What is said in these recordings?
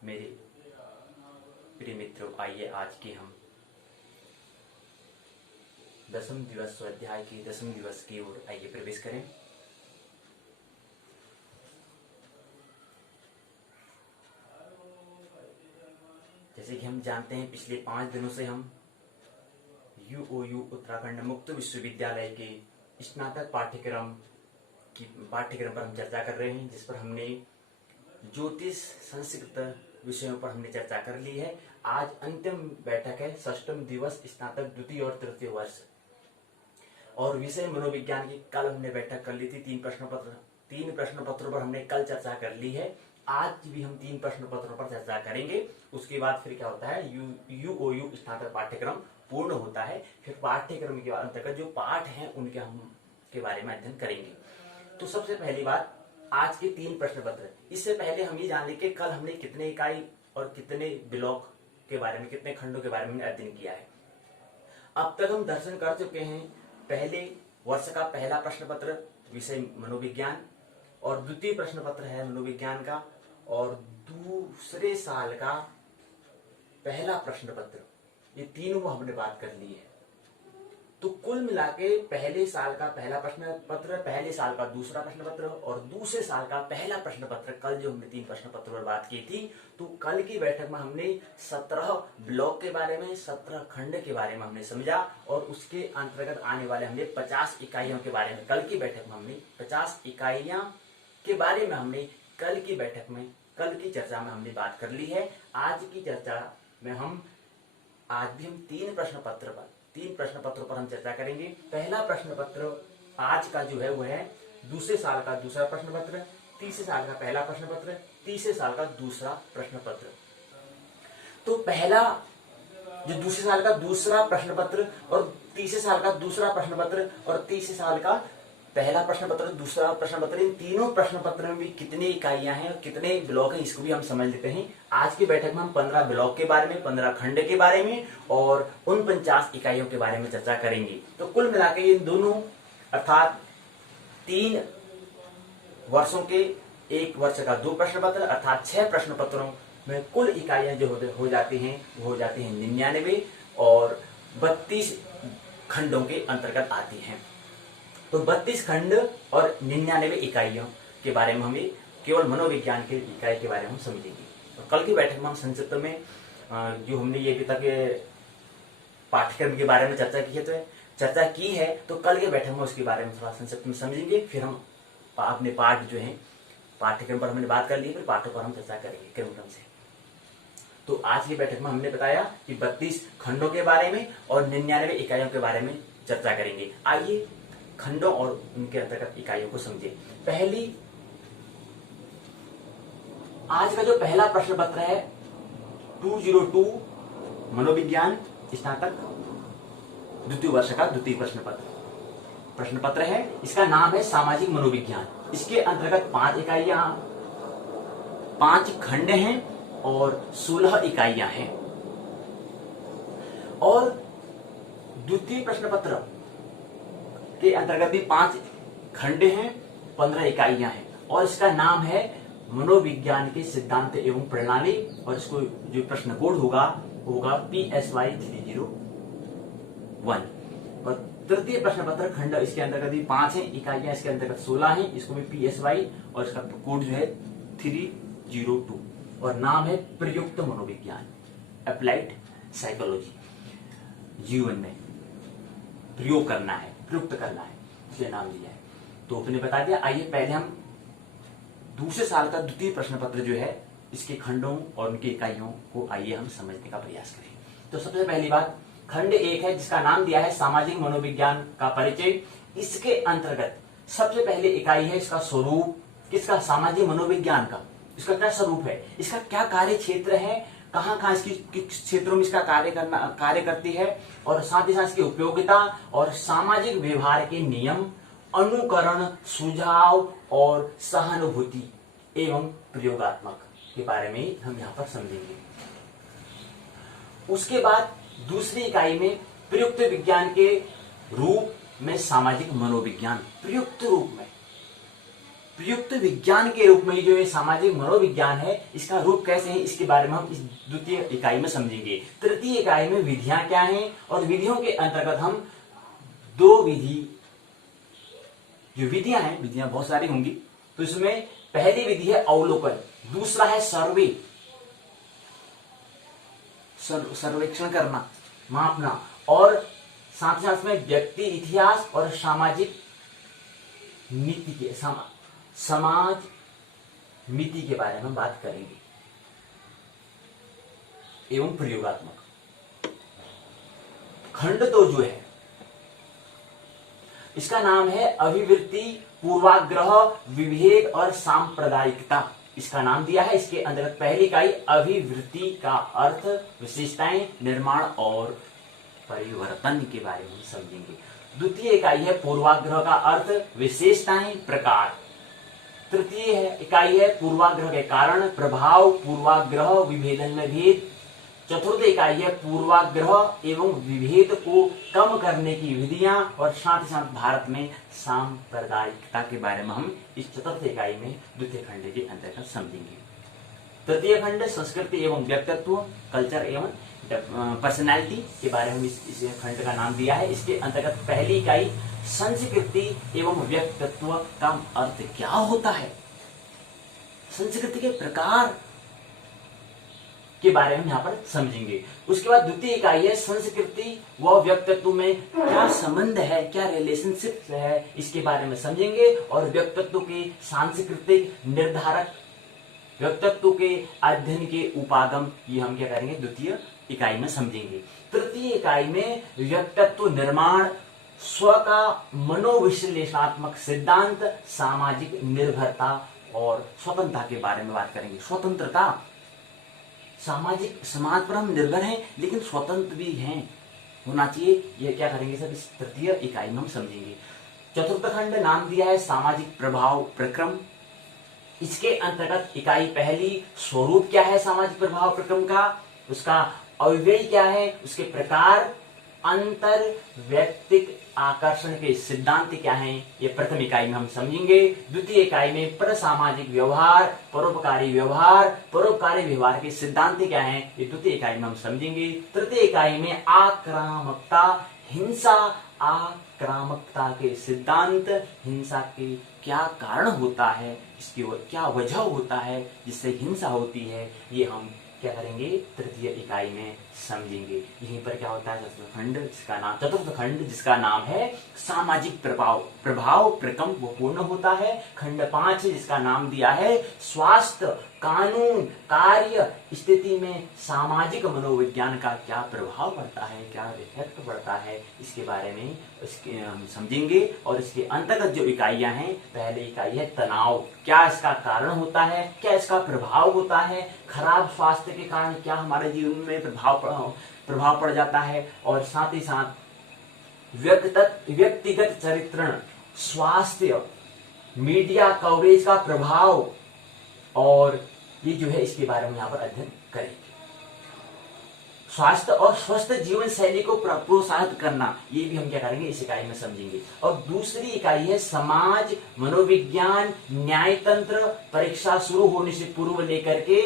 मेरे प्रिय मित्रों, आइए आज के हम 10वें दिवस स्वाध्याय के 10वें दिवस की ओर आइए प्रवेश करें। जैसे कि हम जानते हैं, पिछले 5 दिनों से हम यूओयू उत्तराखंड मुक्त विश्वविद्यालय के स्नातक पाठ्यक्रम पर हम चर्चा कर रहे हैं, जिस पर हमने ज्योतिष संस्कृत विषयों पर हमने चर्चा कर ली है। आज अंतिम बैठक है, 6वां दिवस स्नातक द्वितीय और तृतीय वर्ष, और विषय मनोविज्ञान की कल हमने बैठक कर ली थी। 3 प्रश्न पत्रों पर हमने कल चर्चा कर ली है। आज भी हम 3 प्रश्न पत्रों पर चर्चा करेंगे। उसके बाद फिर क्या होता है, यूओयू स्नातक पाठ्यक्रम पूर्ण होता है। फिर पाठ्यक्रम के अंतर्गत जो पाठ हैं उनके हम के बारे में अध्ययन करेंगे। तो सबसे पहली बात, आज के 3 प्रश्न पत्र। इससे पहले हम ये जान लें कि कल हमने कितने इकाई और कितने ब्लॉक के बारे में, कितने खंडों के बारे में अध्ययन किया है। अब तक हम दर्शन कर चुके हैं पहले वर्ष का पहला प्रश्न पत्र विषय मनोविज्ञान, और द्वितीय प्रश्न पत्र है मनोविज्ञान का, और दूसरे साल का पहला प्रश्न पत्र। ये तीनों हमने बात कर ली है। तो कुल मिला के पहले साल का पहला प्रश्न पत्र, पहले साल का दूसरा प्रश्न पत्र और दूसरे साल का पहला प्रश्न पत्र, कल जो हमने 3 प्रश्न पत्र पर बात की थी। तो कल की बैठक में हमने 17 ब्लॉक के बारे में, 17 खंड के बारे में हमने समझा, और उसके अंतर्गत आने वाले हमने 50 इकाइयों के बारे में, कल की बैठक में हमने 50 इकाइयां के बारे में हमने कल की बैठक में, कल की चर्चा में हमने बात कर ली है। आज की चर्चा में आज भी हम 3 प्रश्न पत्रों पर हम चर्चा करेंगे। पहला प्रश्न पत्र आज का जो है वो है दूसरे साल का दूसरा प्रश्न पत्र, तीसरे साल का पहला प्रश्न पत्र, तीसरे साल का दूसरा प्रश्न पत्र। तो पहला जो दूसरे साल का दूसरा प्रश्न पत्र और तीसरे साल का दूसरा प्रश्न पत्र और तीसरे साल का पहला प्रश्न पत्र, दूसरा प्रश्न पत्र, इन तीनों प्रश्न पत्र में भी कितनी इकाइयां हैं और कितने ब्लॉक हैं, इसको भी हम समझ लेते हैं। आज की बैठक में हम 15 ब्लॉक के बारे में, 15 खंड के बारे में और उन 50 इकाइयों के बारे में चर्चा करेंगे। तो कुल मिलाकर इन दोनों अर्थात 3 वर्षों के 1 वर्ष का 2 प्रश्न पत्र अर्थात 6 प्रश्न पत्रों में कुल इकाइयां जो हो जाती हैं वो हो जाती हैं 99 और 32 खंडों के अंतर्गत आती हैं। तो 32 खंड और 99 इकाइयों के बारे में हमें केवल मनोविज्ञान के इकाई के बारे में हम समझेंगे। तो कल की बैठक में हम संक्षिप्त में जो हमने ये अभी तक पाठ्यक्रम के बारे में चर्चा की है, तो कल के बैठक में उसके बारे में थोड़ा संक्षिप्त में समझेंगे। फिर हम अपने पाठ जो है पाठ्यक्रम पर हमने बात कर ली, फिर पाठों पर हम चर्चा करेंगे क्रमक्रम से। तो आज की बैठक में हमने बताया कि 32 खंडों के बारे में और 99 इकाइयों के बारे में चर्चा करेंगे। आइए खंडों और उनके अंतर्गत इकाइयों को समझे। आज का जो पहला प्रश्न पत्र है 202 मनोविज्ञान स्नातक द्वितीय वर्ष का द्वितीय प्रश्न पत्र है। इसका नाम है सामाजिक मनोविज्ञान। इसके अंतर्गत 5 इकाइयां, 5 खंड हैं और 16 इकाइयां हैं। और द्वितीय प्रश्न पत्र के अंतर्गत भी 5 खंड हैं, 15 इकाइयां हैं, और इसका नाम है मनोविज्ञान के सिद्धांत एवं प्रणाली, और इसको जो प्रश्न कोड होगा PSY 301। और तृतीय प्रश्न पत्र खंड इसके अंतर्गत भी 5 हैं, इकाइयां इसके अंतर्गत 16 हैं, इसको भी PSY और इसका कोड जो है 302, और नाम है प्रयुक्त मनोविज्ञान, अप्लाइड साइकोलॉजी। जीवन में प्रयोग करना है, प्रयुक्त करना है, इसलिए नाम दिया है। तो आपने बता दिया। आइए पहले हम दूसरे साल का द्वितीय प्रश्न पत्र जो है इसके खंडों और उनकी इकाइयों को आइए हम समझने का प्रयास करें। तो सबसे पहली बात, खंड 1 है जिसका नाम दिया है सामाजिक मनोविज्ञान का परिचय। इसके अंतर्गत सबसे पहले इकाई है इसका स्वरूप, किसका, सामाजिक मनोविज्ञान का। इसका क्या स्वरूप है, इसका क्या कार्य क्षेत्र है, कहाँ इसकी किस क्षेत्रों में इसका कार्य करती है, और साथ ही साथ इसकी उपयोगिता और सामाजिक व्यवहार के नियम, अनुकरण, सुझाव और सहानुभूति एवं प्रयोगात्मक के बारे में हम यहाँ पर समझेंगे। उसके बाद दूसरी इकाई में प्रयुक्त विज्ञान के रूप में सामाजिक मनोविज्ञान, प्रयुक्त रूप में प्रयुक्त विज्ञान के रूप में जो ये सामाजिक मनोविज्ञान है, इसका रूप कैसे है, इसके बारे में हम इस द्वितीय इकाई में समझेंगे। तृतीय इकाई में विधियां क्या हैं, और विधियों के अंतर्गत हम दो विधि, जो विधियां हैं, विधियां बहुत सारी होंगी, तो इसमें पहली विधि है अवलोकन, दूसरा है सर्वे, सर्वेक्षण करना, मापना, और साथ ही साथ में व्यक्ति इतिहास और सामाजिक नीति के समाज नीति के बारे में बात करेंगे एवं प्रयोगात्मक। खंड दो जो है, इसका नाम है अभिवृत्ति, पूर्वाग्रह, विभेद और सांप्रदायिकता, इसका नाम दिया है। इसके अंतर्गत पहली इकाई अभिवृत्ति का अर्थ, विशेषताएं, निर्माण और परिवर्तन के बारे में समझेंगे। द्वितीय इकाई है पूर्वाग्रह का अर्थ, विशेषताएं, प्रकार। तृतीय इकाई है पूर्वाग्रह के कारण, प्रभाव, पूर्वाग्रह, विभेदन में भेद। चतुर्थ इकाई है पूर्वाग्रह एवं विभेद को कम करने की विधियां, और साथ ही साथ भारत में सांप्रदायिकता के बारे में हम इस चतुर्थ इकाई में द्वितीय खंड के अंतर्गत समझेंगे। तृतीय खंड संस्कृति एवं व्यक्तित्व, कल्चर एवं पर्सनैलिटी के बारे में इस खंड का नाम दिया है। इसके अंतर्गत पहली इकाई संस्कृति एवं व्यक्तित्व का अर्थ क्या होता है, संस्कृति के प्रकार के बारे में यहाँ पर समझेंगे। उसके बाद द्वितीय इकाई है संस्कृति व व्यक्तित्व में क्या संबंध है, क्या रिलेशनशिप है, इसके बारे में समझेंगे। और व्यक्तित्व के सांस्कृतिक निर्धारक, व्यक्तित्व के अध्ययन के उपागम, ये हम क्या करेंगे द्वितीय इकाई में समझेंगे। तृतीय इकाई में व्यक्तित्व निर्माण, स्व का मनोविश्लेषणात्मक सिद्धांत, सामाजिक निर्भरता और स्वतंत्रता के बारे में बात करेंगे। स्वतंत्रता, सामाजिक समाज पर हम निर्भर हैं लेकिन स्वतंत्र भी हैं, होना चाहिए, यह क्या करेंगे सब इस तृतीय इकाई में हम समझेंगे। चतुर्थ खंड नाम दिया है सामाजिक प्रभाव प्रक्रम। इसके अंतर्गत इकाई पहली स्वरूप क्या है सामाजिक प्रभाव प्रक्रम का, उसका अव्यय क्या है, उसके प्रकार, अंतर व्यक्तिक आकर्षण के सिद्धांत क्या हैं, ये प्रथम इकाई में हम समझेंगे। द्वितीय इकाई में प्रसामाजिक व्यवहार, परोपकारी व्यवहार, परोपकारी व्यवहार के सिद्धांत क्या हैं, ये द्वितीय इकाई में हम समझेंगे। तृतीय इकाई में आक्रामकता, हिंसा, आक्रामकता के सिद्धांत, हिंसा के क्या कारण होता है, इसकी क्या वजह होता है जिससे हिंसा होती है, ये हम क्या करेंगे तृतीय इकाई में समझेंगे। यहीं पर क्या होता है चतुर्थ खंड जिसका नाम है सामाजिक प्रभाव प्रक्रम, वो पूर्ण होता है। खंड 5 जिसका नाम दिया है स्वास्थ्य, कानून, कार्य स्थिति में सामाजिक मनोविज्ञान का क्या प्रभाव पड़ता है, क्या इफेक्ट पड़ता है, इसके बारे में हम समझेंगे। और इसके अंतर्गत जो इकाइयां हैं, पहली इकाई है तनाव, क्या इसका कारण होता है, क्या इसका प्रभाव होता है, खराब स्वास्थ्य के कारण क्या हमारे जीवन में प्रभाव पड़ जाता है, और साथ ही साथ व्यक्तिगत चरित्रण, स्वास्थ्य, मीडिया कवरेज का प्रभाव, और ये जो है इसके बारे में यहाँ पर अध्ययन करेंगे। स्वास्थ्य और स्वस्थ जीवन शैली को प्रोत्साहित करना, ये भी हम क्या करेंगे इस इकाई में समझेंगे। और दूसरी इकाई है समाज मनोविज्ञान न्यायतंत्र, परीक्षा शुरू होने से पूर्व लेकर के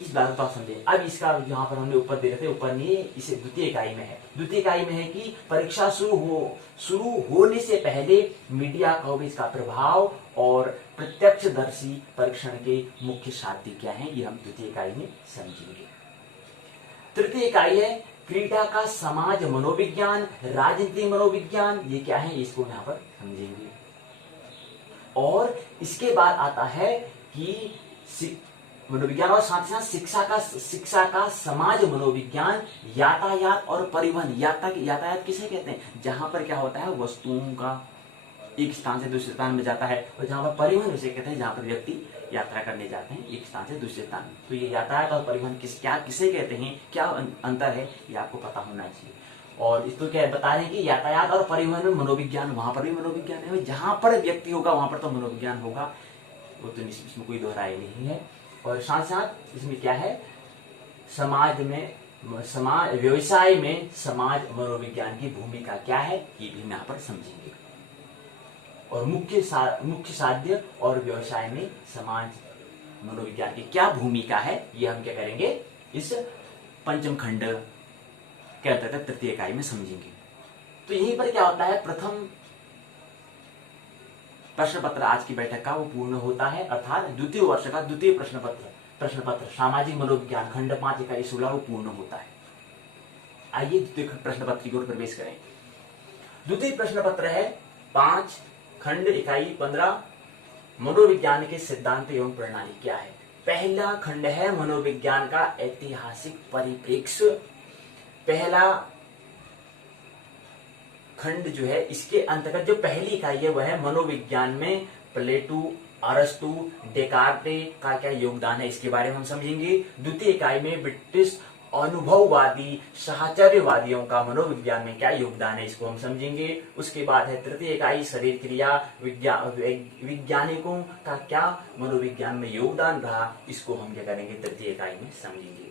इस बात को समझे। अब इसका यहाँ पर हमने ऊपर दे रहे थे, ऊपर नहीं, इसे द्वितीय इकाई में है। द्वितीय इकाई में है कि परीक्षा शुरू होने से पहले मीडिया कवरेज का प्रभाव और प्रत्यक्षदर्शी परीक्षण के मुख्य साध्य क्या हैं, ये हम द्वितीय इकाई में समझेंगे। तृतीय इकाई है क्रीडा का समाज मनोविज्ञान, राजनीति मनोविज्ञान, ये क्या है इसको यहाँ पर समझेंगे। और इसके बाद आता है कि मनोविज्ञान और साथ ही साथ शिक्षा का समाज मनोविज्ञान, यातायात और परिवहन। यातायात किसे कहते हैं, जहां पर क्या होता है वस्तुओं का एक स्थान से दूसरे स्थान में जाता है, और जहां पर परिवहन उसे कहते हैं जहां पर व्यक्ति यात्रा करने जाते हैं एक स्थान से दूसरे स्थान में। तो ये यातायात और परिवहन किसे कहते हैं, क्या अंतर है, ये आपको पता होना चाहिए। और इसको क्या बता रहे हैं कि यातायात और परिवहन में मनोविज्ञान, वहां पर भी मनोविज्ञान है, जहां पर व्यक्ति होगा वहां पर तो मनोविज्ञान होगा, वो तो इसमें कोई दोहराई नहीं है। और साथ साथ इसमें क्या है व्यवसाय में समाज मनोविज्ञान की भूमिका क्या है, ये भी हम यहाँ पर समझेंगे। और मुख्य साध्य और व्यवसाय में समाज मनोविज्ञान की क्या भूमिका है, ये हम क्या करेंगे इस पंचम खंड के अंतर्गत तृतीय इकाई में समझेंगे। तो यहीं पर क्या होता है, प्रथम प्रश्न पत्र आज की बैठक का वो पूर्ण होता है, अर्थात द्वितीय वर्ष का द्वितीय प्रश्न पत्र सामाजिक मनोविज्ञान खंड 5 इकाई 16 वो पूर्ण होता है। आइए द्वितीय प्रश्न पत्र की ओर प्रवेश करें। द्वितीय प्रश्न पत्र है 5 खंड इकाई 15 मनोविज्ञान के सिद्धांत एवं प्रणाली क्या है। पहला खंड है मनोविज्ञान का ऐतिहासिक परिप्रेक्ष्य। पहला खंड जो है इसके अंतर्गत जो पहली इकाई है वह है मनोविज्ञान में प्लेटो, अरस्तु, डेकार्टे का क्या योगदान है, इसके बारे में हम समझेंगे। द्वितीय इकाई में ब्रिटिश अनुभववादी साहचर्यवादियों का मनोविज्ञान में क्या योगदान है, इसको हम समझेंगे। उसके बाद है तृतीय इकाई शरीर क्रिया वैज्ञानिकों का क्या मनोविज्ञान में योगदान रहा, इसको हम क्या करेंगे तृतीय इकाई में समझेंगे।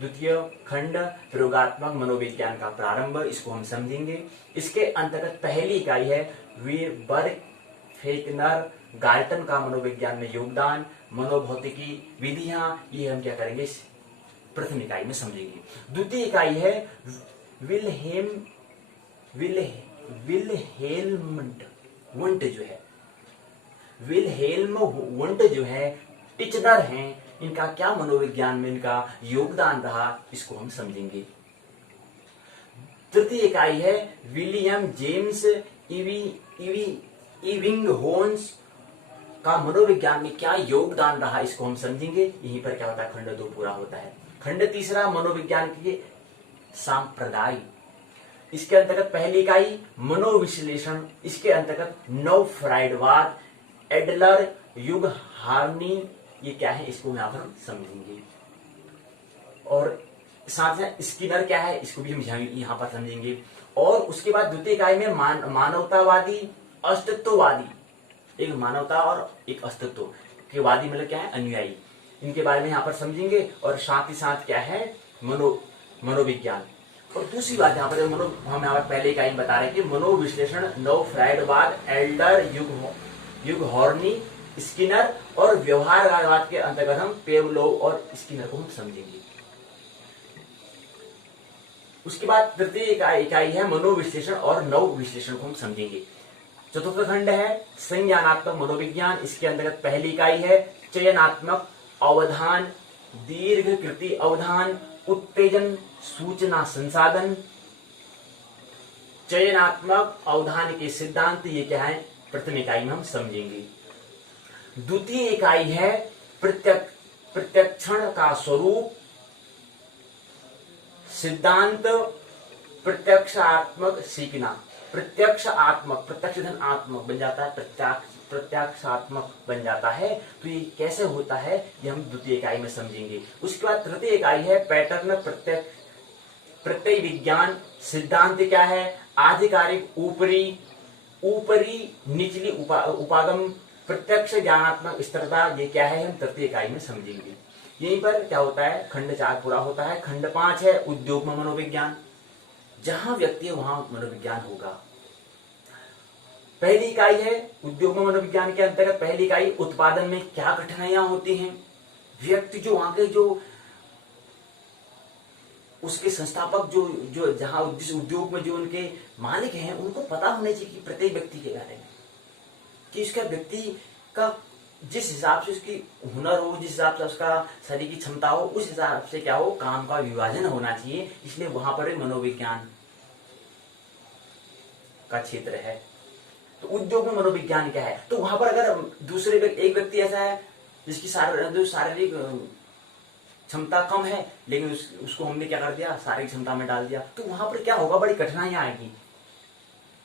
द्वितीय खंड प्रयोगात्मक मनोविज्ञान का प्रारंभ, इसको हम समझेंगे। इसके अंतर्गत पहली इकाई है बर्ग, फेकनर, गाल्टन का मनोविज्ञान में योगदान, मनोभौतिकी विधियां, ये हम क्या करेंगे प्रथम इकाई में समझेंगे। द्वितीय इकाई है विल्हेल्म वुंट जो है टिचनर हैं, इनका क्या मनोविज्ञान में इनका योगदान रहा, इसको हम समझेंगे। तृतीय इकाई है विलियम जेम्स इविंगहोर्न का मनोविज्ञान में क्या योगदान रहा, इसको हम समझेंगे। यहीं पर क्या होता है, खंड 2 पूरा होता है। खंड तीसरा मनोविज्ञान के सांप्रदाय, इसके अंतर्गत पहली इकाई मनोविश्लेषण, इसके अंतर्गत नव फ्राइडवाद, एडलर युग हार्नी, ये क्या है इसको यहाँ पर हम समझेंगे। और साथ में स्किनर क्या है, इसको भी हम यहाँ पर समझेंगे। और उसके बाद द्वितीय इकाई में मानवतावादी, अस्तित्ववादी, एक मानवता और एक अस्तित्व के वादी मतलब क्या है अनुयायी, इनके बारे में यहाँ पर समझेंगे। और साथ ही साथ क्या है मनोविज्ञान। और दूसरी बात यहाँ पर हम यहाँ पर पहले इकाई में बता रहे हैं कि मनोविश्लेषण, नव फ्राइडवाद, एल्डर युग हॉर्नी, स्किनर और व्यवहारवाद के अंतर्गत हम पेवलोव और स्किनर को हम समझेंगे। उसके बाद तृतीय इकाई है मनोविश्लेषण और नव विश्लेषण को हम समझेंगे। चतुर्थ खंड है संज्ञानात्मक मनोविज्ञान, इसके अंतर्गत पहली इकाई है चयनात्मक अवधान, दीर्घकृति अवधान, उत्तेजन, सूचना संसाधन, चयनात्मक अवधान के सिद्धांत, ये क्या है प्रथम इकाई में हम समझेंगे। द्वितीय इकाई है प्रत्यक्षण का स्वरूप, सिद्धांत, प्रत्यक्षात्मक सीखना, प्रत्यक्ष धन आत्मक बन जाता है, प्रत्यक्षात्मक बन जाता है। तो ये कैसे होता है ये हम द्वितीय इकाई में समझेंगे। उसके बाद तृतीय इकाई है पैटर्न प्रत्यय विज्ञान, सिद्धांत क्या है, आधिकारिक ऊपरी निचली उपागम, प्रत्यक्ष ज्ञानात्मक स्थिरता, ये क्या है हम तृतीय इकाई में समझेंगे। यहीं पर क्या होता है खंड 4 पूरा होता है। खंड 5 है उद्योग में मनोविज्ञान, जहां व्यक्ति है वहां मनोविज्ञान होगा। पहली इकाई है उद्योग में मनोविज्ञान के अंतर्गत पहली इकाई उत्पादन में क्या कठिनाइयां होती हैं, व्यक्ति जो वहां के जो उसके संस्थापक जो जहां जिस उद्योग में जो उनके मालिक हैं उनको पता होना चाहिए कि प्रत्येक व्यक्ति के बारे में, कि उसका व्यक्ति का जिस हिसाब से उसकी हुनर हो, जिस हिसाब से उसका शरीर की क्षमता हो, उस हिसाब से क्या हो काम का विभाजन होना चाहिए। इसलिए वहां पर मनोविज्ञान का क्षेत्र है। तो उद्योग में मनोविज्ञान क्या है, तो वहां पर अगर एक व्यक्ति ऐसा है जिसकी शारीरिक क्षमता कम है लेकिन उसको हमने क्या कर दिया शारीरिक क्षमता में डाल दिया, तो वहां पर क्या होगा बड़ी कठिनाइयां आएगी,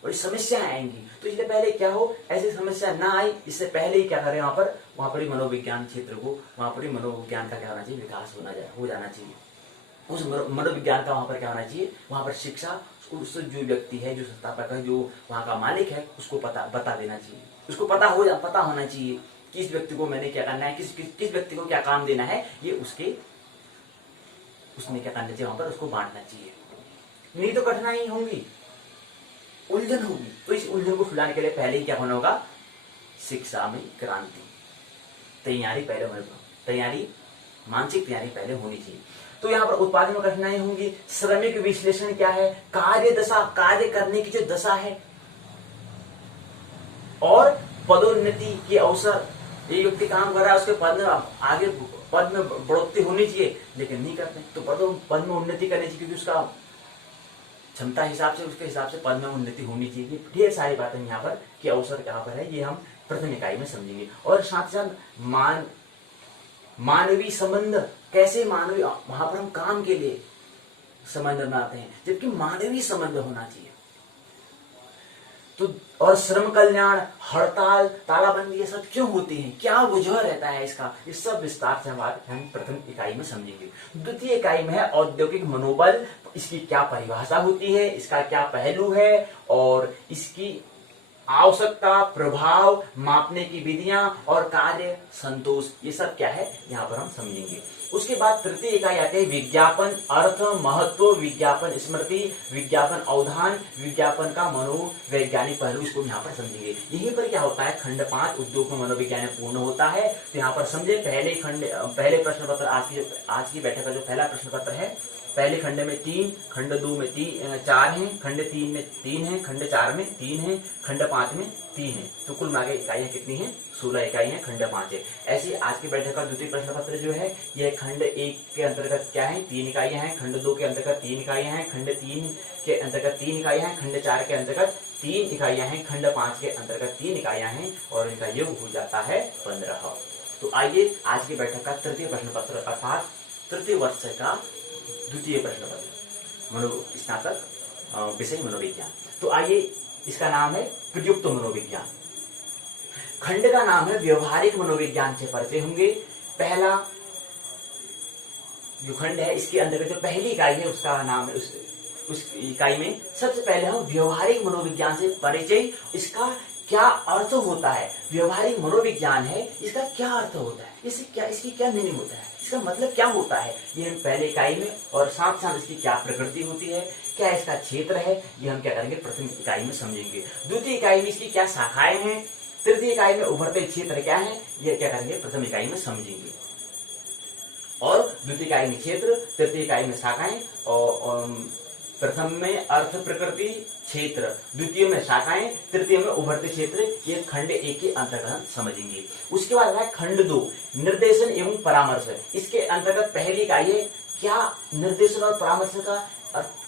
बड़ी समस्याएं आएंगी। तो इसलिए पहले क्या हो ऐसी समस्या ना आई, इससे पहले ही क्या करें वहां पर ही मनोविज्ञान क्षेत्र को वहां पर ही मनोविज्ञान का क्या होना चाहिए विकास हो जाना चाहिए। उस मनोविज्ञान का वहां पर क्या होना चाहिए, वहां पर शिक्षा उस जो व्यक्ति है जो संस्थापक है जो वहां का मालिक है उसको बता देना चाहिए, उसको पता होना चाहिए कि इस व्यक्ति को मैंने क्या करना है, किस व्यक्ति को क्या काम देना है, ये उसने क्या करना चाहिए वहां पर उसको बांटना चाहिए। नहीं तो कठिनाई होंगी, उलझन होगी। तो इस उलझन को सुलझाने के लिए पहले ही क्या होना होगा शिक्षा में क्रांति। तैयारी तैयारी मानसिक तैयारी पहले होनी चाहिए। तो यहाँ पर उत्पादन में कठिनाई होंगी। श्रमिक विश्लेषण क्या है? कार्य दशा, कार्य करने की जो दशा है, और पदोन्नति के अवसर। ये व्यक्ति काम कर रहा है, उसके पद में आगे पद में बढ़ोतरी होनी चाहिए, लेकिन नहीं करते, तो पद में उन्नति करनी चाहिए, क्योंकि उसका क्षमता हिसाब से, उसके हिसाब से पद में उन्नति होनी चाहिए। ढेर सारी बातें यहाँ पर कि अवसर कहाँ पर है, ये हम प्रथम इकाई में समझेंगे। और साथ साथ मानवीय संबंध, कैसे मानवीय, वहां पर हम काम के लिए संबंध बनाते हैं, जबकि मानवीय संबंध होना चाहिए। तो और श्रम कल्याण, हड़ताल, तालाबंदी, ये सब क्यों होती है, क्या वजह रहता है इसका, इस सब विस्तार से हम प्रथम इकाई में समझेंगे। द्वितीय इकाई में है औद्योगिक मनोबल, इसकी क्या परिभाषा होती है, इसका क्या पहलू है, और इसकी आवश्यकता, प्रभाव, मापने की विधियां और कार्य संतोष, ये सब क्या है यहाँ पर हम समझेंगे। उसके बाद तृतीय इकाई आते हैं विज्ञापन अर्थ, महत्व, विज्ञापन स्मृति, विज्ञापन अवधान, विज्ञापन का मनोवैज्ञानिक पहलू, इसको यहाँ पर समझेंगे। यहीं पर क्या होता है, खंड 5 उद्योग में मनोविज्ञान पूर्ण होता है। तो यहाँ पर समझे पहले प्रश्न पत्र, आज की बैठक का जो पहला प्रश्न पत्र है, पहले खंड में 3, खंड 2 में 4 है, खंड 3 में 3 है, खंड 4 में 3 है, खंड 5 में 3 है। तो कुल मिलाकर इकाइयां कितनी हैं? 16 इकाइयां, खंड 5 है। ऐसी आज की बैठक का द्वितीय प्रश्न पत्र जो है, यह खंड 1 के अंतर्गत क्या है, 3 इकाइयां हैं, खंड 2 के अंतर्गत 3 इकाइयां हैं, खंड 3 के अंतर्गत 3 इकाइयां हैं, खंड 4 के अंतर्गत 3 इकाइयां हैं, खंड 5 के अंतर्गत 3 इकाइयां हैं, और इनका योग हो जाता है 15। तो आइए आज की बैठक का तृतीय प्रश्न पत्र, अर्थात तृतीय वर्ष का द्वितीय प्रश्न पत्र, स्नातक विषय मनोविज्ञान। तो आइए, इसका नाम है प्रयुक्त मनोविज्ञान। खंड का नाम है व्यवहारिक मनोविज्ञान से परिचय होंगे। पहला जो खंड है, इसके अंतर्गत जो पहली इकाई है, उसका नाम है, उस इकाई में सबसे पहले हम व्यवहारिक मनोविज्ञान से परिचय, इसका क्या अर्थ होता है, व्यवहारिक मनोविज्ञान है, इसका क्या अर्थ होता है, इसकी क्या मीनिंग होता है, इसका मतलब क्या होता है, ये हम पहले इकाई में, और साथ साथ इसकी क्या प्रकृति होती है, क्या इसका क्षेत्र है, ये हम क्या करेंगे प्रथम इकाई में समझेंगे। द्वितीय इकाई में इसकी क्या शाखाएं हैं, तृतीय इकाई में उभरते क्षेत्र क्या है, ये क्या करेंगे प्रथम इकाई में समझेंगे। और द्वितीय इकाई में क्षेत्र, तृतीय इकाई में शाखाएं, और प्रथम में अर्थ प्रकृति क्षेत्र, द्वितीय में शाखाएं, तृतीय में उभरते क्षेत्र, ये खंड 1 के अंतर्गत समझेंगे। उसके बाद है खंड 2 निर्देशन एवं परामर्श। इसके अंतर्गत पहली इकाई है क्या निर्देशन और परामर्श का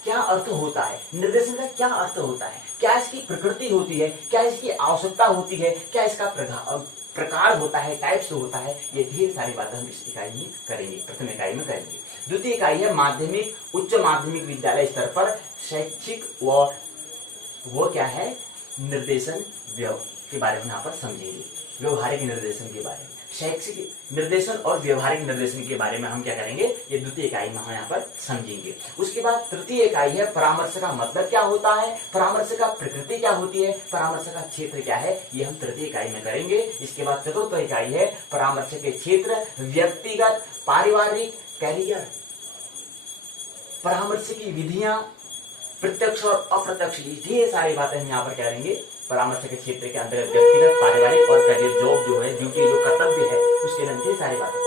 क्या अर्थ होता है, निर्देशन का क्या अर्थ होता है, क्या इसकी प्रकृति होती है, क्या इसकी आवश्यकता होती है, क्या इसका प्रकार होता है, टाइप्स होता है, ये ढेर सारी बातें हम इस इकाई में करेंगे, प्रथम इकाई में करेंगे। द्वितीय इकाई है माध्यमिक, उच्च माध्यमिक विद्यालय स्तर पर शैक्षिक वो क्या है निर्देशन के बारे में यहाँ पर समझेंगे, व्यवहारिक निर्देशन के बारे में, शैक्षिक निर्देशन और व्यवहारिक निर्देशन के बारे में हम क्या करेंगे, ये द्वितीय इकाई में हम यहाँ पर समझेंगे। उसके बाद तृतीय इकाई है परामर्श का मतलब क्या होता है, परामर्श का प्रकृति क्या होती है, परामर्श का क्षेत्र क्या है, ये हम तृतीय इकाई में करेंगे। इसके बाद चतुर्थ इकाई है परामर्श के क्षेत्र, व्यक्तिगत, पारिवारिक, कैरियर, परामर्श की विधियां, प्रत्यक्ष और अप्रत्यक्ष, ढेर सारी बातें हम यहाँ पर करेंगे। परामर्श के क्षेत्र के अंतर्गत व्यक्तिगत, पारिवारिक और करियर, जॉब जो है, ड्यूटी जो कर्तव्य है, उसके लिए ढेर सारी बातें,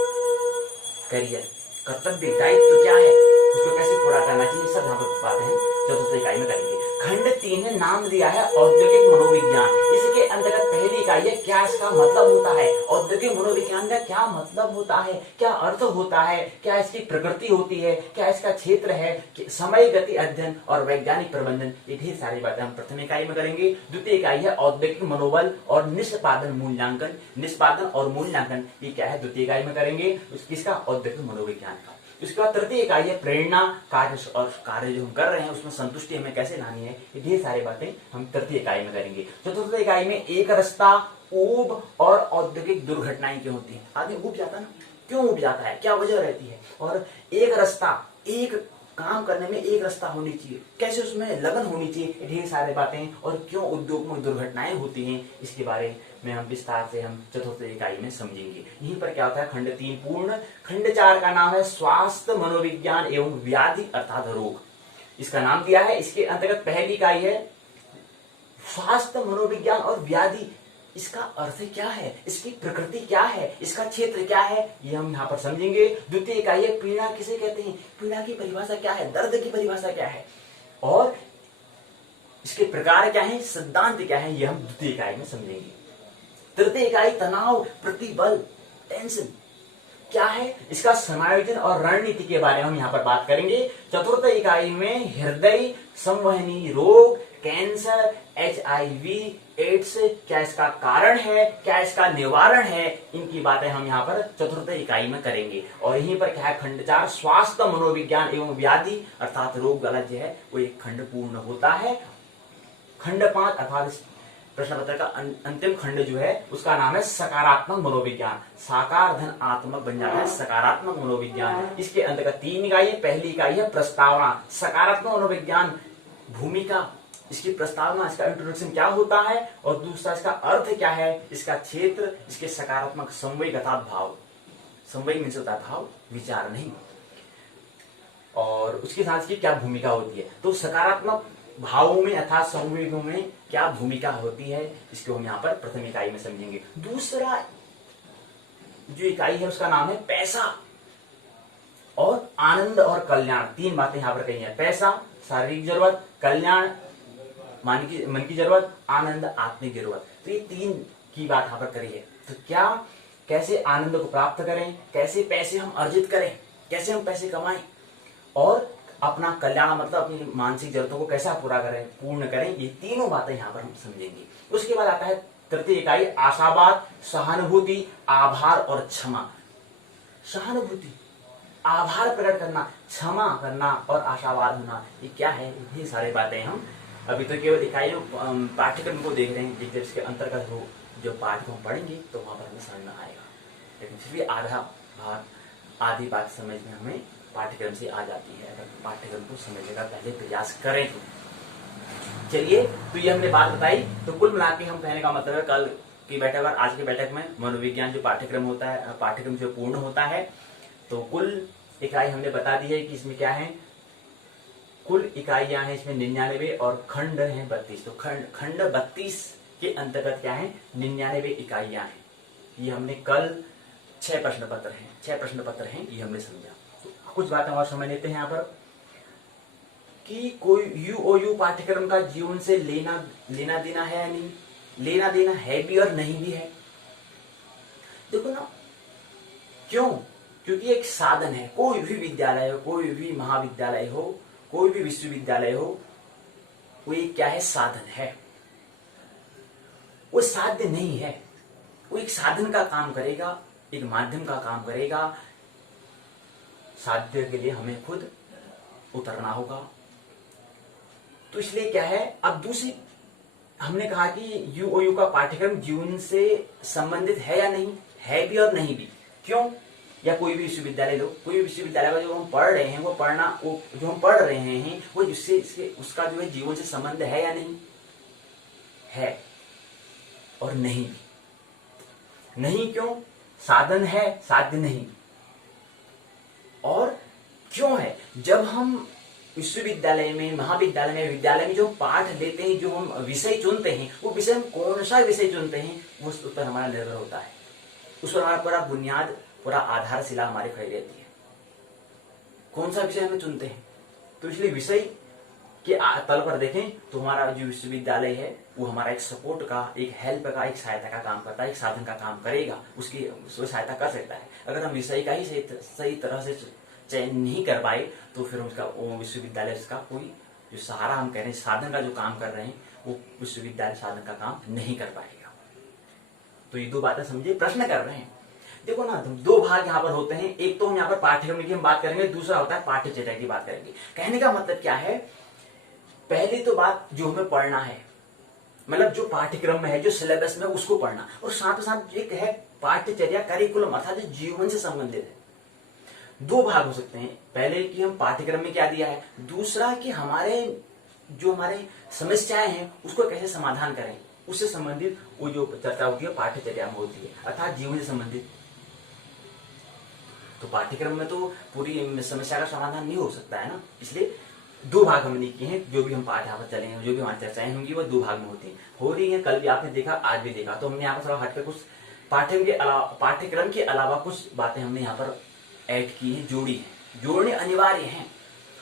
करियर, कर्तव्य, दायित्व क्या है, उसको कैसे पूरा करना चाहिए, सब यहाँ पर बातें हैं चतुर्थ इकाई में करेंगे। खंड 3 ने नाम दिया है औद्योगिक मनोविज्ञान। इसके अंतर्गत पहली इकाई है क्या इसका मतलब होता है, औद्योगिक मनोविज्ञान का क्या मतलब होता है, क्या अर्थ होता है, क्या इसकी प्रकृति होती है, क्या इसका क्षेत्र है, समय गति अध्ययन और वैज्ञानिक प्रबंधन, ये ढेर सारी बातें हम प्रथम इकाई में करेंगे। द्वितीय इकाई है औद्योगिक मनोबल और निष्पादन मूल्यांकन, निष्पादन और मूल्यांकन, ये क्या है द्वितीय इकाई में करेंगे, किसका, औद्योगिक मनोविज्ञान का। उसके बाद तृतीय इकाई है प्रेरणा, कार्य जो हम कर रहे हैं उसमें संतुष्टि हमें कैसे लानी है, ये ढेर सारी बातें हम तृतीय इकाई में करेंगे। चतुर्थ इकाई में एक रस्ता, ऊब और औद्योगिक दुर्घटनाएं क्यों होती है, आदमी ऊब जाता है ना, क्यों ऊब जाता है, क्या वजह रहती है, और एक रास्ता, एक काम करने में एक रास्ता होनी चाहिए, कैसे उसमें लगन होनी चाहिए, ढेर सारी बातें, और क्यों उद्योग में दुर्घटनाएं होती हैं, इसके बारे में हम विस्तार से हम चतुर्थ इकाई में समझेंगे। यहीं पर क्या होता है खंड 3 पूर्ण। खंड 4 का नाम है स्वास्थ्य मनोविज्ञान एवं व्याधि अर्थात रोग, इसका नाम दिया है। इसके अंतर्गत पहली इकाई है स्वास्थ्य मनोविज्ञान और व्याधि, इसका अर्थ क्या है, इसकी प्रकृति क्या है, इसका क्षेत्र क्या है, ये हम यहाँ पर समझेंगे। द्वितीय इकाई है पीड़ा किसे कहते हैं, पीड़ा की परिभाषा क्या है, दर्द की परिभाषा क्या है और इसके प्रकार क्या है, सिद्धांत क्या है, ये हम द्वितीय इकाई में समझेंगे। तृतीय इकाई तनाव, प्रतिबल, टेंशन क्या है, इसका समायोजन और रणनीति के बारे में हम यहाँ पर बात करेंगे। चतुर्थ इकाई में हृदय संवहनी रोग, कैंसर, HIV, एड्स क्या इसका कारण है, क्या इसका निवारण है, इनकी बातें हम यहाँ पर चतुर्थ इकाई में करेंगे। और यहीं पर क्या है, खंड 4 स्वास्थ्य मनोविज्ञान एवं व्याधि अर्थात रोग वाला जो है वो एक खंड पूर्ण होता है। खंड 5 अर्थात प्रश्न पत्र का अंतिम खंड जो है उसका नाम है सकारात्मक मनोविज्ञान, साकार धन आत्मक बन जाता है सकारात्मक मनोविज्ञान। इसके अंतर्गत 3 इकाई है। पहली इकाई है प्रस्तावना, सकारात्मक मनोविज्ञान भूमिका, इसकी प्रस्तावना, इसका इंट्रोडक्शन क्या होता है और दूसरा इसका अर्थ क्या है, इसका क्षेत्र, इसके सकारात्मक संवेग अर्थात भाव, संवेग मीन्स होता है भाव, विचार नहीं, और उसके साथ की क्या भूमिका होती है। तो सकारात्मक भावों में अर्थात संवेगों में क्या भूमिका होती है, इसको हम यहाँ पर प्रथम इकाई में समझेंगे। दूसरा जो इकाई है उसका नाम है पैसा और आनंद और कल्याण। 3 बातें यहाँ पर कही है, पैसा शारीरिक जरूरत, कल्याण मन की जरूरत, आनंद आत्मिक जरूरत। तो ये 3 की बात यहाँ पर करी है। तो क्या कैसे आनंद को प्राप्त करें, कैसे पैसे हम अर्जित करें, कैसे हम पैसे कमाएं और अपना कल्याण मतलब अपनी मानसिक जरूरतों को कैसा पूर्ण करें, ये तीनों बातें यहाँ पर हम समझेंगे। उसके बाद आता है तृतीय इकाई आशावाद, सहानुभूति, आभार और क्षमा। सहानुभूति, आभार प्रकट करना, क्षमा करना और आशावाद होना, ये क्या है, ये सारी बातें हम अभी तो केवल इकाइयों पाठ्यक्रम को देख रहे हैं। जब इसके अंतर्गत हो जो पाठ्यक्रम पढ़ेंगे तो वहां पर हमें समझ में आएगा, लेकिन फिर भी आधी बात समझ में हमें पाठ्यक्रम से आ जाती है अगर पाठ्यक्रम को समझने का पहले प्रयास करें तो। चलिए, तो ये हमने बात बताई। तो कुल मिला के हम कहने का मतलब है कल की बैठक और आज की बैठक में मनोविज्ञान जो पाठ्यक्रम होता है, पाठ्यक्रम जो पूर्ण होता है, तो कुल इकाई हमने बता दी है कि इसमें क्या है, कुल इकाइयां हैं इसमें 99 और खंड हैं 32। तो खंड 32 के अंतर्गत क्या है, 99 इकाइयां हैं। ये हमने कल 6 प्रश्न पत्र हैं, ये हमने समझा। तो कुछ बातें और समझ लेते हैं यहाँ पर कि कोई यूओयू पाठ्यक्रम का जीवन से लेना देना है या नहीं, लेना देना है भी और नहीं भी है। देखो ना, क्यों, क्योंकि एक साधन है। कोई भी विद्यालय हो, कोई भी महाविद्यालय हो, कोई भी विश्वविद्यालय हो, वो एक क्या है, साधन है। वो साध्य नहीं है, वो एक साधन का काम करेगा, एक माध्यम का काम करेगा। साध्य के लिए हमें खुद उतरना होगा। तो इसलिए क्या है, अब दूसरी हमने कहा कि यूओयू का पाठ्यक्रम जीवन से संबंधित है या नहीं, है भी और नहीं भी। क्यों, या कोई भी विश्वविद्यालय लो, कोई भी विश्वविद्यालय का जो हम पढ़ रहे हैं वो जो हम पढ़ रहे हैं वो जिससे उसका जो है जीवन से संबंध है या नहीं, है और नहीं भी। नहीं क्यों, साधन है, साध्य नहीं। और क्यों है, जब हम विश्वविद्यालय में, महाविद्यालय में, विद्यालय में जो पाठ लेते हैं, जो हम विषय चुनते हैं, वो विषय हम कौन सा विषय चुनते हैं वो उस पर हमारा निर्भर होता है। उस पर हमारा पूरा बुनियाद, पूरा आधारशिला हमारी खड़ी रहती है। कौन सा विषय हमें चुनते हैं, तो इसलिए विषय के तल पर देखें तो हमारा जो विश्वविद्यालय है वो हमारा एक सपोर्ट का, एक हेल्प का, एक सहायता का काम करता है, एक साधन का काम करेगा, उसकी सहायता कर सकता है। अगर हम विषय का ही सही तरह से चयन नहीं कर पाए तो फिर उसका विश्वविद्यालय उसका कोई जो सहारा हम कह रहे हैं, साधन का जो काम कर रहे हैं, वो विश्वविद्यालय साधन का काम नहीं कर पाएगा। तो ये 2 बातें समझिए, प्रश्न कर रहे हैं। देखो ना, 2 भाग यहाँ पर होते हैं। एक तो हम यहाँ पर पाठ्यक्रम की हम बात करेंगे, दूसरा होता है पाठ्यचर्या की बात करेंगे। कहने का मतलब क्या है, पहली तो बात जो हमें पढ़ना है, मतलब जो पाठ्यक्रम में है, जो सिलेबस में, उसको पढ़ना, और साथ ही साथ एक है पाठ्यचर्या, करिकुलम अर्थात जो जीवन से संबंधित है। 2 भाग हो सकते हैं, पहले कि हम पाठ्यक्रम में क्या दिया है, दूसरा कि हमारे समस्याएं हैं उसको कैसे समाधान करें, उससे संबंधित वो जो चर्चा होती है पाठ्यचर्या में होती है, अर्थात जीवन से संबंधित। तो पाठ्यक्रम में तो पूरी समस्या का समाधान नहीं हो सकता है ना, इसलिए दो भाग हमने किए हैं। जो भी हम पाठ यहाँ पर चलेंगे, जो भी हमारी चर्चाएं होंगी वो दो भाग में होती हैं, हो रही हैं। कल भी आपने देखा, आज भी देखा। तो हमने यहाँ पर थोड़ा हटकर कुछ पाठ्यक्रम के अलावा कुछ बातें हमने यहाँ पर ऐड की है, जोड़ी है, जोड़ने अनिवार्य हैं।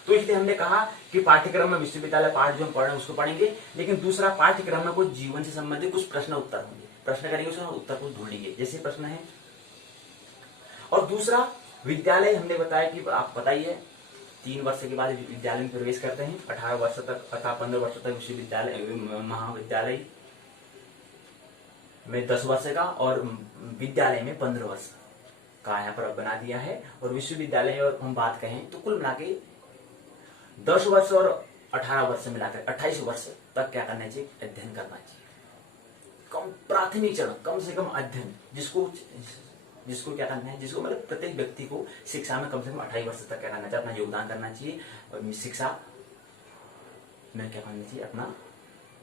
तो इसलिए हमने कहा कि पाठ्यक्रम में विश्वविद्यालय पाठ जो हम पढ़ रहे हैं उसको पढ़ेंगे, लेकिन दूसरा पाठ्यक्रम में कुछ जीवन से संबंधित कुछ प्रश्न उत्तर होंगे, प्रश्न करेंगे, उसमें उत्तर को ढूंढेंगे। जैसे प्रश्न है। और दूसरा विद्यालय हमने बताया कि आप बताइए 3 वर्ष के बाद विद्यालय में प्रवेश करते हैं, 18 वर्ष तक अर्थात 15 वर्ष तक विश्वविद्यालय महाविद्यालय में 10 वर्ष का और विद्यालय में 15 वर्ष का यहाँ पर बना दिया है। और विश्वविद्यालय में हम बात कहें तो कुल मिला के 10 वर्ष और 18 वर्ष से मिलाकर 28 वर्ष तक क्या करना चाहिए, अध्ययन करना चाहिए। कम प्राथमिक चरण, कम से कम अध्ययन, जिसको क्या करना है, जिसको मतलब प्रत्येक व्यक्ति को शिक्षा में कम से कम 28 वर्ष तक क्या करना चाहिए, अपना योगदान करना चाहिए। और शिक्षा में क्या करना चाहिए, अपना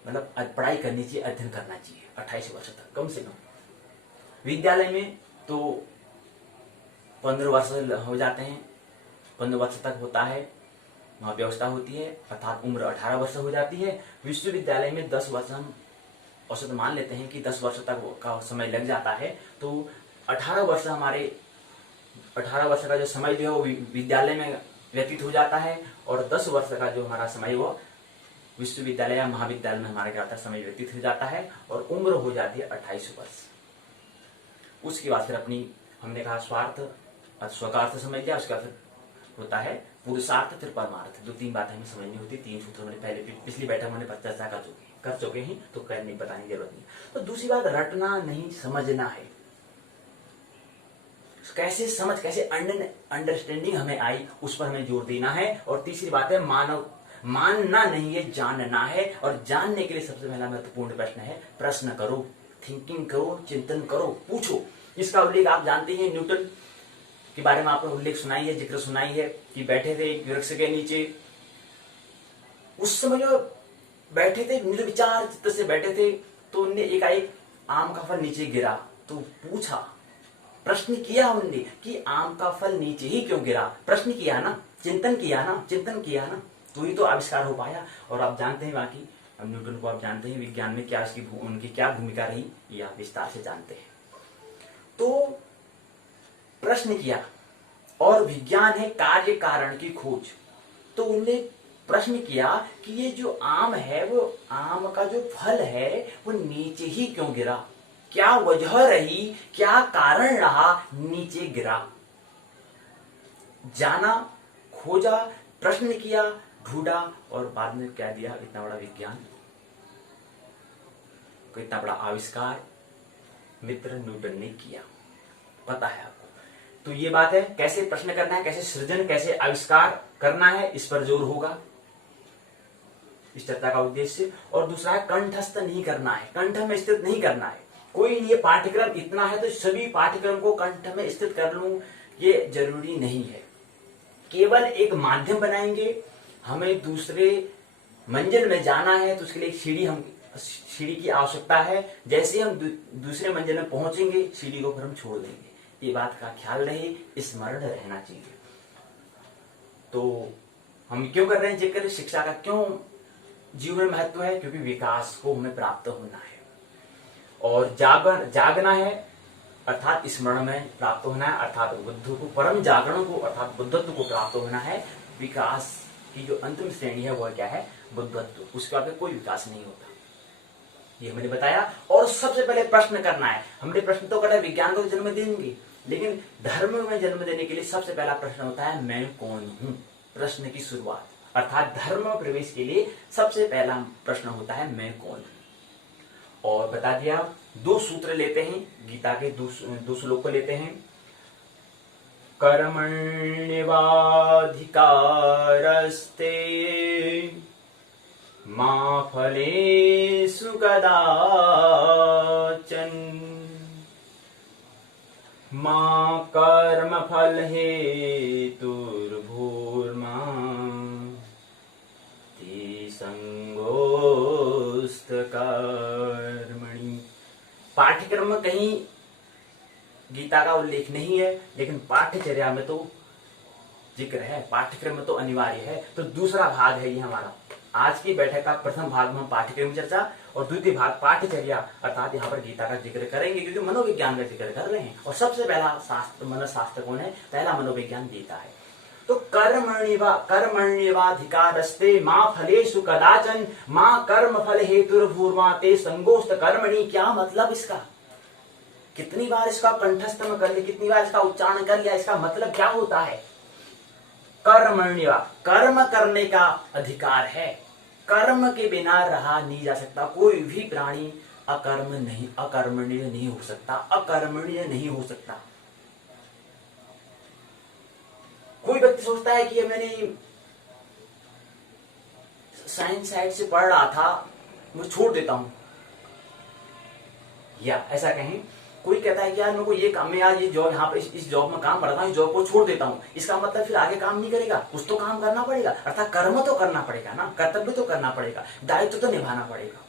मतलब पढ़ाई करनी चाहिए, अध्ययन करना चाहिए 28 वर्ष तक कम से कम। विद्यालय में तो 15 वर्ष हो जाते हैं, 15 वर्ष तक होता है, वहां व्यवस्था होती है, अर्थात उम्र 18 वर्ष हो जाती है। विश्वविद्यालय में 10 वर्ष हम औसत मान लेते हैं कि 10 वर्ष तक का समय लग जाता है। तो 18 वर्ष हमारे 18 वर्ष का जो समय जो है वो विद्यालय में व्यतीत हो जाता है, और 10 वर्ष का जो हमारा समय वो विश्वविद्यालय या महाविद्यालय में हमारा क्या होता है, समय व्यतीत हो जाता है, और उम्र हो जाती है 28 वर्ष। उसके बाद फिर अपनी हमने कहा स्वार्थ स्वकार्थ समझ लिया, उसके बाद होता है पुरुषार्थ, फिर परमार्थ। जो 3 बातें हमें समझनी होती, 3 सूत्र मैंने पहले पिछली बैठक में चर्चा कर चुके हैं, तो करने बताने की जरूरत नहीं। तो दूसरी बात, रटना नहीं, समझना है। कैसे समझ, कैसे अंडरस्टैंडिंग हमें आई, उस पर हमें जोर देना है। और तीसरी बात है मानना नहीं है, जानना है। और जानने के लिए सबसे पहला महत्वपूर्ण प्रश्न है, प्रश्न करो, थिंकिंग करो, चिंतन करो, पूछो। इसका उल्लेख आप जानते हैं, न्यूटन के बारे में आपने उल्लेख सुनाई है, जिक्र सुनाई है कि बैठे थे एक वृक्ष के नीचे। उस समय जो बैठे थे, निर्विचार चित्त से बैठे थे, तो उनने एकाएक आम का फल नीचे गिरा। तो पूछा, प्रश्न किया उनने कि आम का फल नीचे ही क्यों गिरा। प्रश्न किया ना, चिंतन किया ना, तो ही तो आविष्कार हो पाया। और आप जानते हैं बाकी न्यूटन को, आप जानते हैं विज्ञान में क्या उनकी क्या भूमिका रही, ये आप विस्तार से जानते हैं। तो प्रश्न किया, और विज्ञान है कार्य कारण की खोज। तो उनने प्रश्न किया कि ये जो आम है, वो आम का जो फल है वो नीचे ही क्यों गिरा, क्या वजह रही, क्या कारण रहा नीचे गिरा। जाना, खोजा, प्रश्न किया, ढूंढा, और बाद में क्या दिया, इतना बड़ा विज्ञान, इतना बड़ा आविष्कार मित्र न्यूटन ने किया। पता है आपको। तो ये बात है, कैसे प्रश्न करना है, कैसे सृजन, कैसे आविष्कार करना है, इस पर जोर होगा इस चर्चा का उद्देश्य। और दूसरा है कंठस्थ नहीं करना है, कंठ में स्थित नहीं करना है। कोई ये पाठ्यक्रम इतना है तो सभी पाठ्यक्रम को कंठ में स्थित कर लूं, ये जरूरी नहीं है। केवल एक माध्यम बनाएंगे। हमें दूसरे मंजिल में जाना है तो उसके लिए सीढ़ी की आवश्यकता है। जैसे हम दूसरे मंजिल में पहुंचेंगे, सीढ़ी को फिर हम छोड़ देंगे। ये बात का ख्याल रहे, स्मरण रहना चाहिए। तो हम क्यों कर रहे हैं जिक्र, शिक्षा का क्यों जीवन में महत्व है, क्योंकि विकास को हमें प्राप्त होना है, और जागना है, अर्थात स्मरण में प्राप्त होना है, अर्थात बुद्ध को, परम जागरण को, अर्थात बुद्धत्व को प्राप्त होना है। विकास की जो अंतिम श्रेणी है वह क्या है, बुद्धत्व। उसके आगे कोई विकास नहीं होता, ये मैंने बताया। और सबसे पहले प्रश्न करना है। हमने प्रश्न तो करा, विज्ञान को जन्म देंगे, लेकिन धर्म में जन्म देने के लिए सबसे पहला प्रश्न होता है, मैं कौन हूं। प्रश्न की शुरुआत, अर्थात धर्म में प्रवेश के लिए सबसे पहला प्रश्न होता है, मैं कौन हूं। और बता दिया, 2 सूत्र लेते हैं, गीता के 2 श्लोक को लेते हैं। कर्मण्येवाधिकारस्ते मा फलेषु कदाचन मा कर्मफल हेतुर्भूर्मा ते संगोस्त कर्मणि। पाठ्यक्रम में कहीं गीता का उल्लेख नहीं है, लेकिन पाठ्यचर्या में तो जिक्र है, पाठ्यक्रम में तो अनिवार्य है। तो दूसरा भाग है ये हमारा आज की बैठक का। प्रथम भाग में हम पाठ्यक्रम चर्चा और द्वितीय भाग पाठ्यचर्या अर्थात यहाँ पर गीता का जिक्र करेंगे, क्योंकि मनोविज्ञान का जिक्र कर रहे हैं। और सबसे पहला शास्त्र मनोशास्त्र कौन है? पहला मनोविज्ञान गीता है। तो कर्मण्येवाधिकारस्ते मां फलेषु कदाचन मां कर्म फल हेतुर्भूर्मा ते संगोष्ठ कर्मणि। क्या मतलब इसका? कितनी बार इसका कंठस्थ में कर लिया, कितनी बार इसका उच्चारण कर लिया, इसका मतलब क्या होता है? कर्मण्य, कर्म करने का अधिकार है। कर्म के बिना रहा नहीं जा सकता। कोई भी प्राणी अकर्मण्य नहीं हो सकता, अकर्मण्य नहीं हो सकता। कोई व्यक्ति सोचता है कि मैंने साइंस साइड से पढ़ रहा था, मैं छोड़ देता हूं, या ऐसा कहें कोई कहता है कि यार मेरे को ये काम में, यार ये जॉब यहाँ पे इस जॉब में काम करता हूँ, इस जॉब को छोड़ देता हूँ। इसका मतलब फिर आगे काम नहीं करेगा, कुछ तो काम करना पड़ेगा, अर्थात कर्म तो करना पड़ेगा ना, कर्तव्य तो करना पड़ेगा, दायित्व तो निभाना पड़ेगा।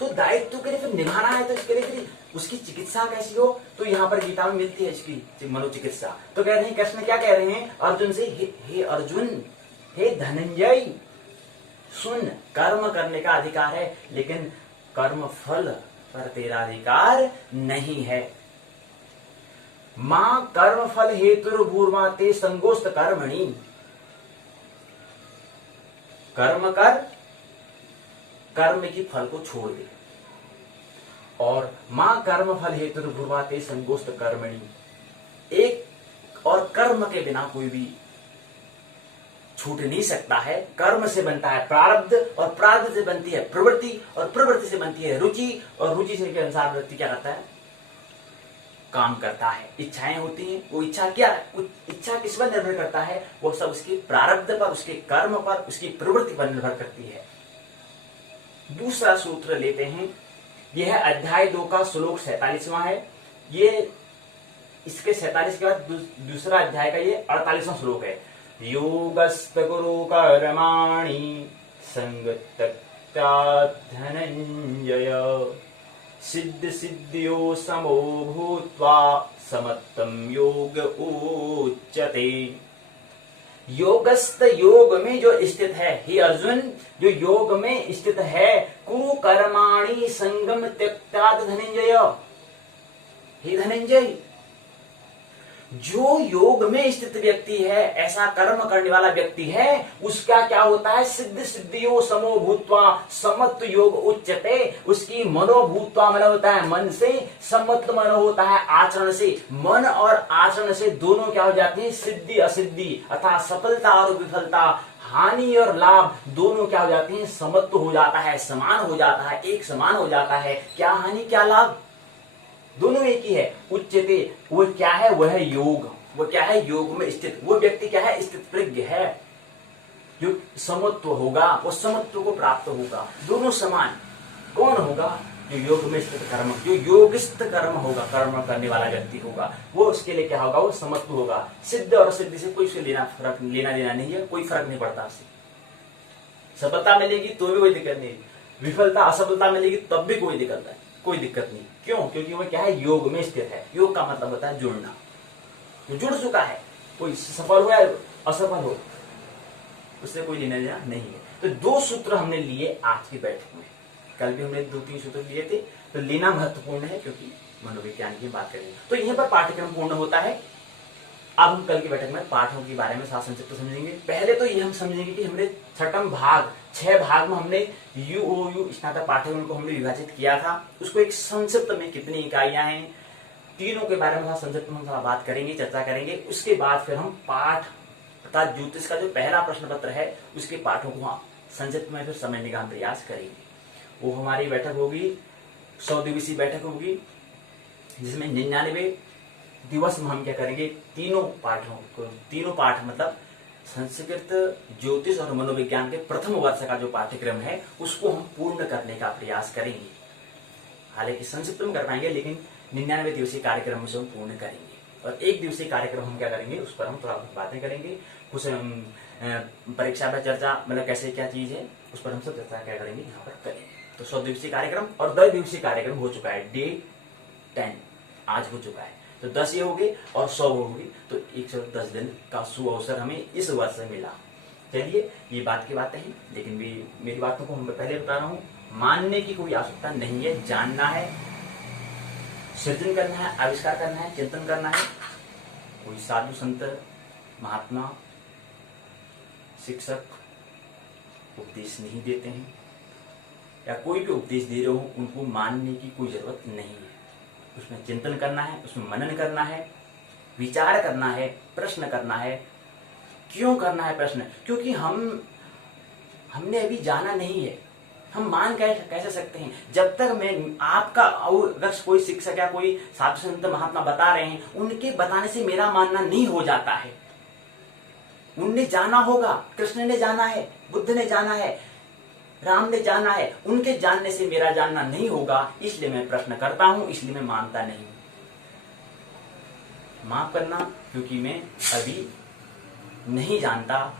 तो दायित्व के लिए फिर निभाना है, तो इसके लिए फिर उसकी चिकित्सा कैसी हो? तो यहाँ पर गीता में मिलती है इसकी मनोचिकित्सा। तो कह रहे हैं, कृष्ण क्या कह रहे हैं अर्जुन से? हे अर्जुन, हे धनंजय, सुन, कर्म करने का अधिकार है, लेकिन कर्म फल पर तेरा अधिकार नहीं है। मां कर्म फल हेतुर्भूर्मा ते संगोष्ठ कर्मणि। कर्म कर, कर्म की फल को छोड़ दे। और मां कर्म फल हेतुर्भूर्मा ते संगोष्ठ कर्मणि। एक और कर्म के बिना कोई भी छूट नहीं सकता है। कर्म से बनता है प्रारब्ध, और प्रारब्ध से बनती है प्रवृत्ति, और प्रवृत्ति से बनती है रुचि, और रुचि से के अनुसार व्यक्ति क्या करता है? काम करता है। इच्छाएं होती हैं, वो इच्छा क्या है? इच्छा किस पर निर्भर करता है? वो सब उसके प्रारब्ध पर, उसके कर्म पर, उसकी प्रवृत्ति पर निर्भर करती है। दूसरा सूत्र लेते हैं, यह है अध्याय 2 का श्लोक 47वां है। ये इसके 47 के बाद दूसरा अध्याय का ये 48वां श्लोक है। योगस्त गुरु कर्माणि संगत्यक्त्वा धनंजय सिद्ध सिद्धियो समो भूत्वा समत्तम योग उच्यते। योगस्त, योग में जो स्थित है, हे अर्जुन, जो योग में स्थित है, कुरु कर्माणि संगम त्यक्त्वा धनंजय। हे धनंजय, जो योग में स्थित व्यक्ति है, ऐसा कर्म करने वाला व्यक्ति है, उसका क्या होता है? सिद्ध सिद्धियों समो भूत्वा समत्व योग उच्यते। उसकी मनोभूत्वा मन होता है मन से, समत्व मन होता है आचरण से। मन और आचरण से दोनों क्या हो जाते हैं? सिद्धि असिद्धि, अर्थात सफलता और विफलता, हानि और लाभ, दोनों क्या हो जाते हैं? समत्व हो जाता है, समान हो जाता है, एक समान हो जाता है। क्या हानि क्या लाभ, दोनों एक ही है। उच्चते, वो क्या है? वह है योग। वो क्या है? योग में स्थित। वो व्यक्ति क्या है? स्थित प्रज्ञ है। जो समत्व होगा, वो समत्व को प्राप्त होगा, दोनों समान। कौन होगा? जो योग में स्थित कर्म, जो योगिस्थ कर्म होगा, कर्म करने वाला व्यक्ति होगा, वो उसके लिए क्या होगा? वो समत्व होगा। सिद्ध और सिद्धि से कोई लेना देना नहीं है, कोई फर्क नहीं पड़ता उससे। सफलता मिलेगी तो भी कोई दिक्कत नहीं, विफलता असफलता मिलेगी तब भी कोई दिक्कत नहीं। क्यों? क्योंकि वो क्या है? योग में स्थित है। योग का मतलब होता है जुड़ना। वो जुड़ चुका है, कोई सफल हो या असफल हो, उससे कोई लेना देना नहीं है। तो 2 सूत्र हमने लिए आज की बैठक में। कल भी हमने 2-3 सूत्र लिए थे। तो लेना महत्वपूर्ण है, क्योंकि मनोविज्ञान की बात करेंगे। तो यहीं पर पाठ्यक्रम पूर्ण होता है। अब हम कल की बैठक में पाठों के बारे में साथ संक्षिप्त समझेंगे। पहले तो ये हम समझेंगे कि हमने छठम भाग, 6 भाग में हमने यूओयू स्नातक पाठ्यक्रम को हमने विभाजित किया था। उसको एक संक्षिप्त में कितनी इकाइयां हैं, तीनों के बारे में संक्षिप्त में हम बात करेंगे, चर्चा करेंगे। उसके बाद फिर हम पाठ अर्थात ज्योतिष का जो पहला प्रश्न पत्र है, उसके पाठों को संक्षिप्त में फिर समझने का हम प्रयास करेंगे। वो हमारी बैठक होगी, 100 दिवसीय बैठक होगी, जिसमें 99 दिवस में हम क्या करेंगे? तीनों पाठ मतलब संस्कृत, ज्योतिष और मनोविज्ञान के प्रथम वर्ष का जो पाठ्यक्रम है, उसको हम पूर्ण करने का प्रयास करेंगे। हालांकि संक्षिप्त में कर पाएंगे, लेकिन 99 दिवसीय कार्यक्रम से हम पूर्ण करेंगे। और 1 दिवसीय कार्यक्रम हम क्या करेंगे? उस पर हम थोड़ा बातें करेंगे, कुछ परीक्षा पर चर्चा, मतलब कैसे क्या चीज है, उस पर हम सब चर्चा क्या करेंगे, यहाँ पर करेंगे। तो 100 दिवसीय कार्यक्रम और 10 दिवसीय कार्यक्रम हो चुका है। डे 10 आज हो चुका है। तो 10 ये हो गए और 100 हो गई, तो 110 दिन का सुअवसर हमें इस वर्ष मिला। चलिए, ये बात की बातें हैं, लेकिन भी मेरी बातों को मैं पहले बता रहा हूँ, मानने की कोई आवश्यकता नहीं है, जानना है, सृजन करना है, आविष्कार करना है, चिंतन करना है। कोई साधु संत महात्मा शिक्षक उपदेश नहीं देते हैं, या कोई भी उपदेश दे रहे हो उनको मानने की कोई जरूरत नहीं है। उसमें चिंतन करना है, उसमें मनन करना है, विचार करना है, प्रश्न करना है। क्यों करना है प्रश्न? क्योंकि हमने अभी जाना नहीं है, हम मान कैसे सकते हैं जब तक मैं आपका और अगर कोई शिक्षक या कोई साधु संत महात्मा बता रहे हैं, उनके बताने से मेरा मानना नहीं हो जाता है। उनने जाना होगा, कृष्ण ने जाना है, बुद्ध ने जाना है, राम ने जाना है, उनके जानने से मेरा जानना नहीं होगा, इसलिए मैं प्रश्न करता हूं, इसलिए मैं मानता नहीं। माफ करना, क्योंकि मैं अभी नहीं जानता,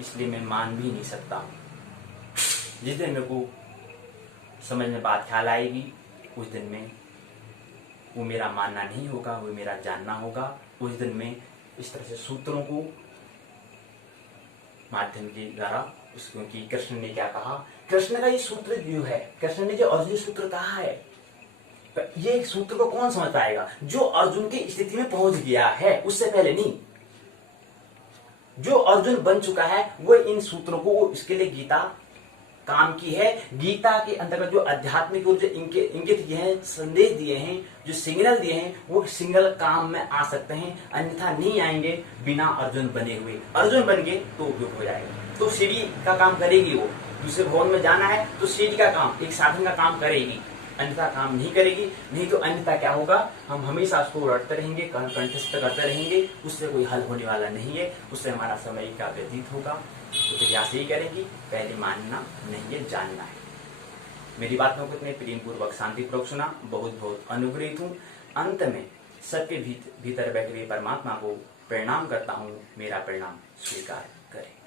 इसलिए मैं मान भी नहीं सकता हूं। जिस दिन मेरे को समझ में बात ख्याल आएगी, उस दिन में वो मेरा मानना नहीं होगा, वो मेरा जानना होगा। उस दिन में इस तरह से सूत्रों को माध्यम के द्वारा, क्योंकि कृष्ण ने क्या कहा, कृष्ण का ये सूत्र जो है, कृष्ण ने जो अर्जुन सूत्र कहा है, ये सूत्र को कौन समझ पाएगा? जो अर्जुन की स्थिति में पहुंच गया है, उससे पहले नहीं। जो अर्जुन बन चुका है वो इन सूत्रों को, इसके लिए गीता काम की है। गीता के अंतर्गत जो आध्यात्मिक और जो इंगित दिए हैं, संदेश दिए हैं, जो सिग्नल दिए हैं, वो सिंगल काम में आ सकते हैं, अन्यथा नहीं आएंगे बिना अर्जुन बने हुए। अर्जुन बन गए तो उपयोग हो जाएगा, तो सीढ़ी का काम करेगी। वो दूसरे भवन में जाना है तो सीढ़ी का काम, एक साधन का काम करेगी, अन्यथा काम नहीं करेगी। नहीं तो अन्यथा क्या होगा, हम हमेशा उसको रटते रहेंगे, कंठस्थ करते रहेंगे, उससे कोई हल होने वाला नहीं है, उससे हमारा समय का व्यतीत होगा। तो प्रयास यही करेंगी, पहले मानना नहीं है, जानना है। मेरी बातों को इतने प्रेम पूर्वक शांति पूर्वक सुना, बहुत बहुत अनुग्रहित हूँ। अंत में सबके भीतर बैठे हुए परमात्मा को प्रणाम करता हूँ, मेरा प्रणाम स्वीकार करें।